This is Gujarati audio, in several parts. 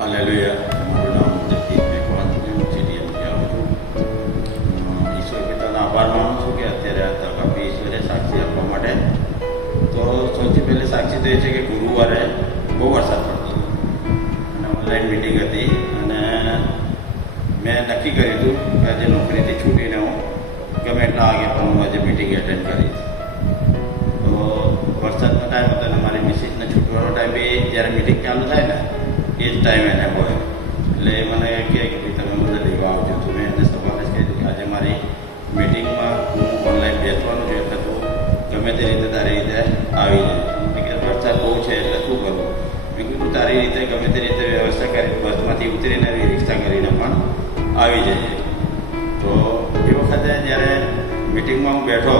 હાલેલુયા. મારું નામ જગદીપ મેઘવાન છે. હું CDMથી આવું છું. ઈશ્વર પિતાનો આભાર માનું છું કે અત્યારે આ તક આપી ઈશ્વરે સાક્ષી આપવા માટે. તો સૌથી પહેલી સાક્ષી તો એ છે કે ગુરુવારે બહુ વરસાદ પડતો હતો અને ઓનલાઈન મિટિંગ હતી અને મેં નક્કી કર્યું હતું કે આજે નોકરીથી છૂટીને હું ગમે એટલા વાગે પણ હું આજે મિટિંગ એટેન્ડ કરીશ. તો વરસાદનો ટાઈમ હતો અને મારી મિસિસને છૂટવાનો ટાઈમ બી જ્યારે મિટિંગ ચાલુ થાય ને એ જ ટાઈમ એને હોય. એટલે એ મને કહે કે ભાઈ તમે મને લેવા આવજો. તો મેં એને સવારે જ કહ્યું કે આજે મારી મિટિંગમાં હું ઓનલાઈન બેસવાનું છું એટલે તું ગમે તે રીતે તારી રીતે આવી જાય. કે વરસાદ બહુ છે એટલે શું કરવું? મેં કીધું તારી રીતે ગમે તે રીતે વ્યવસ્થા કરી બસમાંથી ઉતરીને રિક્ષા કરીને પણ આવી જઈએ. તો એ વખતે જ્યારે મિટિંગમાં હું બેઠો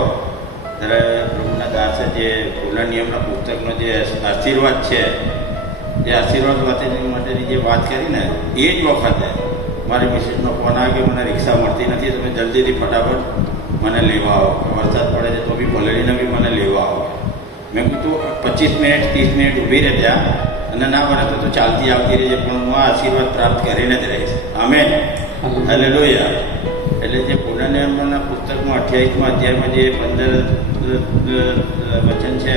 ત્યારે પ્રભુના દાસે જે ભૂલના નિયમના પુસ્તકનો જે આશીર્વાદ છે એ આશીર્વાદ માટેની જે વાત કરી ને એ જ વખતે મારી મિસિસનો ફોન આવ્યો કે મને રિક્ષા મળતી નથી, તમે જલ્દીથી ફટાફટ મને લેવા આવો. વરસાદ પડે છે તો બી પલળીને બી મને લેવા આવો. મેં કીધું 25 મિનિટ 30 મિનિટ ઊભી રહે ત્યાં અને ના બને તો ચાલતી આવતી રહેજે, પણ હું આ આશીર્વાદ પ્રાપ્ત કરીને જ રહીશ. આમેન. હાલેલુયા. એટલે જે ભૂલના નિયમના પુસ્તકમાં 28મા અધ્યાયમાં જે 15 વચન છે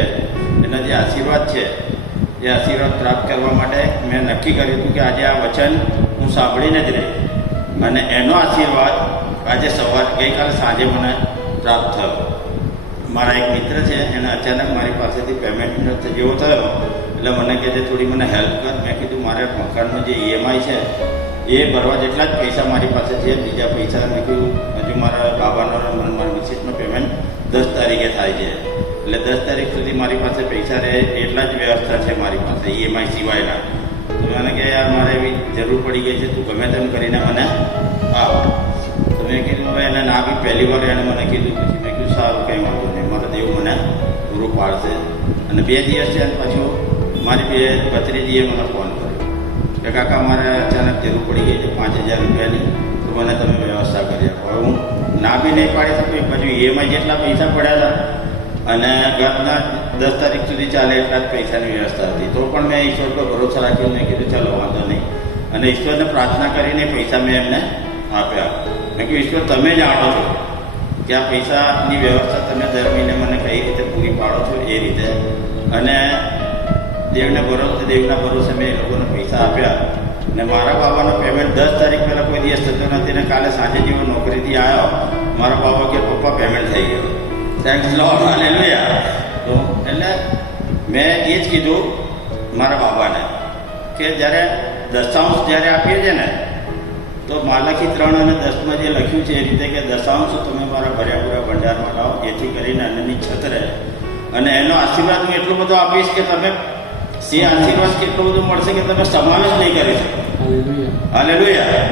એના જે આશીર્વાદ છે એ આશીર્વાદ પ્રાપ્ત કરવા માટે મેં નક્કી કર્યું હતું કે આજે આ વચન હું સાંભળીને જ રહીશ. અને એનો આશીર્વાદ આજે ગઈકાલે સાંજે મને પ્રાપ્ત થયો. મારા એક મિત્ર છે એને અચાનક મારી પાસેથી પેમેન્ટ જેવો થયો એટલે મને કહે છે થોડી મને હેલ્પ કર. મેં કીધું મારે મકાનનો જે EMI છે એ ભરવા જેટલા જ પૈસા મારી પાસે છે, બીજા પૈસા મેં કીધું હજુ મારા બાબાનો મારા મિસિસનો પેમેન્ટ 10 તારીખે થાય છે એટલે 10 તારીખ સુધી મારી પાસે પૈસા રહે એટલા જ વ્યવસ્થા છે મારી પાસે EMI સિવાયના. તો મને કહે યાર મારે એવી જરૂર પડી ગઈ છે, તું ગમે તેમ કરીને મને આપ. તો મેં કીધું હવે એને ના બી પહેલી વાર એણે મને કીધું. પછી મેં કીધું સારું કંઈ વાંધો નહીં, મારા દેવ મને પૂરું પાડશે. અને 2 દિવસ છે અને પાછું મારી ભત્રીજીએ મને ફોન કર્યો કે કાકા મારે અચાનક જરૂર પડી ગઈ છે 5000 રૂપિયાની, તો મને તમે વ્યવસ્થા કરી આપો. હવે હું ના બી નહીં પાડી શકું. પછી EMI જેટલા પૈસા પડ્યા હતા અને ઘરના 10 તારીખ સુધી ચાલે એટલા જ પૈસાની વ્યવસ્થા હતી. તો પણ મેં ઈશ્વર પર ભરોસો રાખ્યો. મેં કીધું ચાલો વાંધો નહીં. અને ઈશ્વરને પ્રાર્થના કરીને પૈસા મેં એમને આપ્યા. મેં કીધું ઈશ્વર તમે જાણો છો કે આ પૈસાની વ્યવસ્થા તમે દર મહિને મને કઈ રીતે પૂરી પાડો છો એ રીતે. અને દેવના ભરોસે મેં એ લોકોને પૈસા આપ્યા. અને મારા બાબાનો પેમેન્ટ 10 તારીખ પહેલાં કોઈ દિવસ થતો નથી. ને કાલે સાંજે જેવો નોકરીથી આવ્યો મારા બાબા કે પપ્પા પેમેન્ટ થઈ ગયો. Thanks lord. હાલેલુયા. તો એટલે મેં એ જ કીધું મારા બાબાને કે જ્યારે દશાંશ જ્યારે આપીએ છીએ ને તો માલકી 3 અને 10માં જે લખ્યું છે એ રીતે કે દશાંશ તમે મારા ભર્યા પૂરા ભંડારમાં લાવો, જેથી કરીને અન્નની છત રહે. અને એનો આશીર્વાદ હું એટલો બધો આપીશ કે તમે એ આશીર્વાદ કેટલો બધો મળશે કે તમે સમાવેશ નહીં કરી શકો. હાલેલુયા.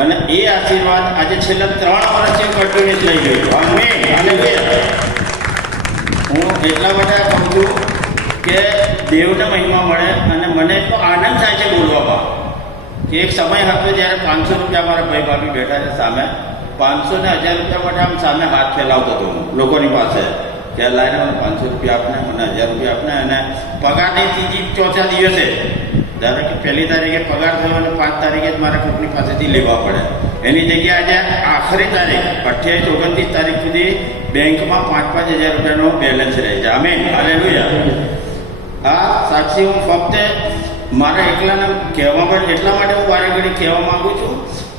અને એ આશીર્વાદ આજે છેલ્લા 3 વર્ષથી કન્ટિન્યુઅસ લઈ ગયો. આમેન. હાલેલુયા. હું એટલા માટે કહું છું કે દેવને મહિમા મળે. અને મને એટલો આનંદ થાય છે બોલવામાં કે એક સમય હતો જ્યારે 500 રૂપિયા મારા ભાઈ ભાભી બેઠા છે સામે, 500 ને 1000 રૂપિયા માટે આમ સામે હાથ ફેલાવતો હતો લોકોની પાસે કે લાઈને મને 500 રૂપિયા આપને, મને 1000 રૂપિયા આપને. અને પગારની ત્રીજી ચોથા દિવસે ધારો કે 1લી તારીખે પગાર થયો અને 5 તારીખે જ મારા કંપની પાસેથી લેવા પડે. એની જગ્યાએ આજે આખરી તારીખ 28 29 તારીખ સુધી બેંકમાં 5,000 રૂપિયાનો બેલેન્સ રહે છે. આમેન. હાલેલુયા. આ સાક્ષી હું ફક્ત મારા એકલાને કહેવામાં એટલા માટે હું વારે ઘડી કહેવા માગું છું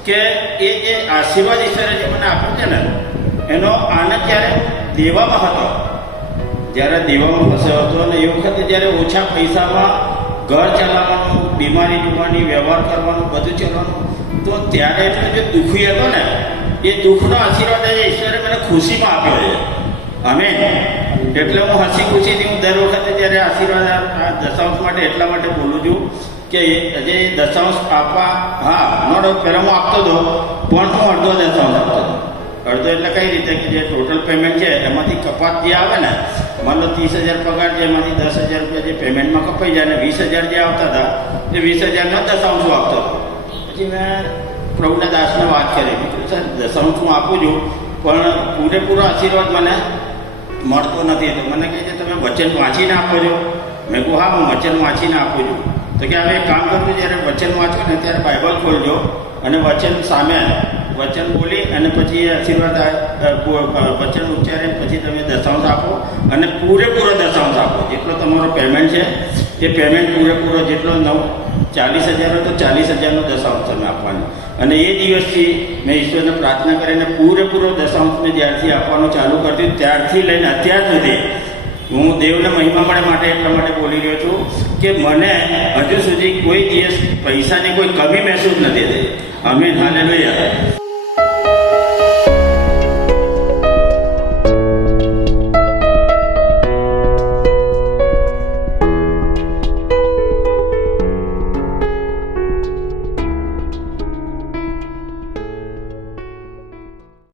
કે એ જે આશીર્વાદ ઈશ્વરે જે મને આપ્યો છે ને એનો આનંદ જ્યારે દેવામાં હતો, જ્યારે દેવામાં ફસાયો હતો અને એ વખતે જ્યારે ઓછા પૈસામાં ઘર ચલાવવાનું, બીમારી જોવાની, વ્યવહાર કરવાનું, બધું ચલાવવાનું, તો ત્યારે એટલે જે દુઃખી હતો ને એ દુઃખનો આશીર્વાદ એ ઈશ્વરે મને ખુશીમાં આપ્યો છે. અમે એટલે હું હસી ખુશીથી હું દર વખતે જ્યારે આશીર્વાદ આ દશાંશ માટે એટલા માટે બોલું છું કે જે દશાંશ આપવા, હા નોટ પહેલાં હું આપતો હતો, પણ હું અડધો દશાંશ આપતો હતો. અડધો એટલે કઈ રીતે કે જે ટોટલ પેમેન્ટ છે એમાંથી કપાત જે આવે ને, માનો 30,000 પગાર છે, એમાંથી 10,000 રૂપિયા જે પેમેન્ટમાં કપાઈ જાય, અને 20,000 જે આવતા હતા એ 20,000 દશાંશો આપતો હતો. પછી મેં પ્રભુના દાસને વાત કરી, સર દશાંશ હું આપું છું પણ પૂરેપૂરો આશીર્વાદ મને મળતો નથી. તો મને કહે છે તમે વચન વાંચીને આપો છો? મેં કહું હા હું વચન વાંચીને આપું છું. તો કે હવે એક કામ કરજો, જ્યારે વચન વાંચો ને ત્યારે બાઇબલ ખોલજો અને વચન સામે વચન બોલી અને પછી આશીર્વાદ વચન ઉચ્ચારીને પછી તમે દશાંશ આપો અને પૂરેપૂરો દશાંશ આપો. જેટલો તમારો પેમેન્ટ છે એ પેમેન્ટ પૂરેપૂરો, જેટલો 40,000 હોય તો 40,000નો દશાંશ તમે આપવાનો. અને એ દિવસથી મેં ઈશ્વરને પ્રાર્થના કરીને પૂરેપૂરો દશાંશને જ્યારથી આપવાનું ચાલુ કર્યું ત્યારથી લઈને અત્યાર સુધી હું દેવને મહિમા મળે માટે એટલા માટે બોલી રહ્યો છું કે મને હજુ સુધી કોઈ દિવસ પૈસાની કોઈ કમી મહેસૂસ નથી થઈ. આમીન, હાલેલુયા.